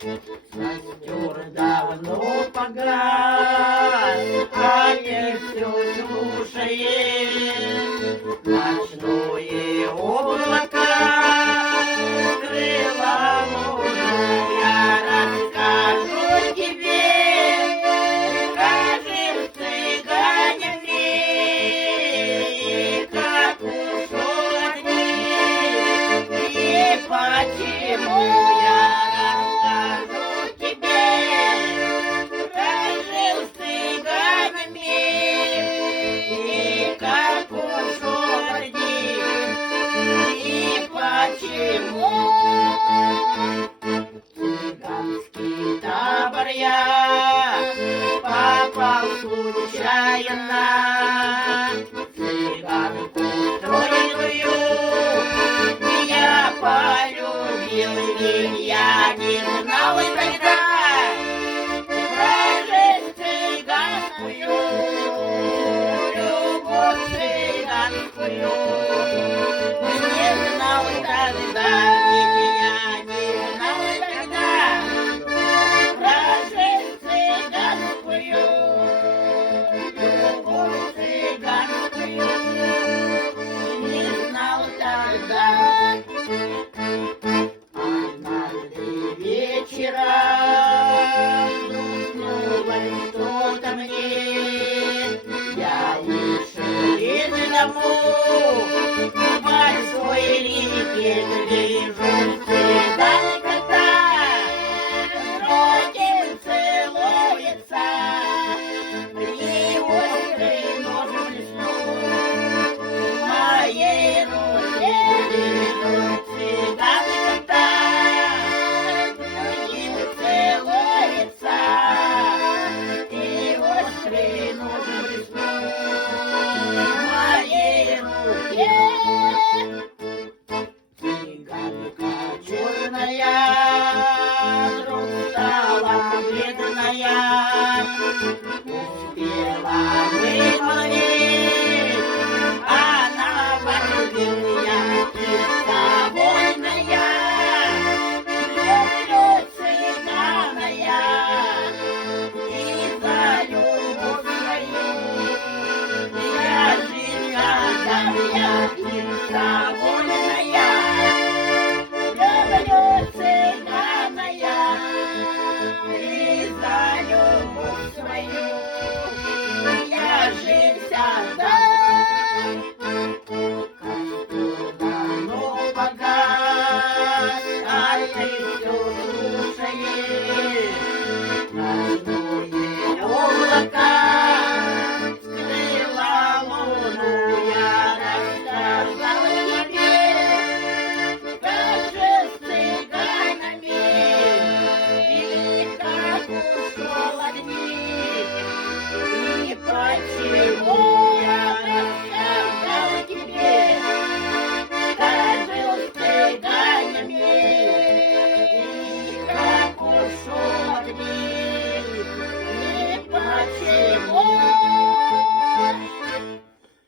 Костер давно погас, а ты все слушаешь ночное облако. Крыла луну, я расскажу тебе, скажем цыгане мне, как ушел от них и почему я расскажу тебе. Прожил с цыганами и как ушел от них и почему. Цыганский табор я попал случайно, цыганку стройную я полюбил, ведь я не знал тогда про жизнь цыганскую, любовь цыганскую. Не знал тогда, ведь я не знал тогда про жизнь цыганскую, любовь цыганскую. Не знал тогда. Однажды вечером уснуло что-то мне, я вышел из дому к большой реке, вижу цыганка-то с другим целуется, и острый нож блеснул в моей руке, вижу цыганка-то с другим целуется, и острый нож блеснул в моей руке. Цыганка черная вдруг стала бледная, успела вымолвить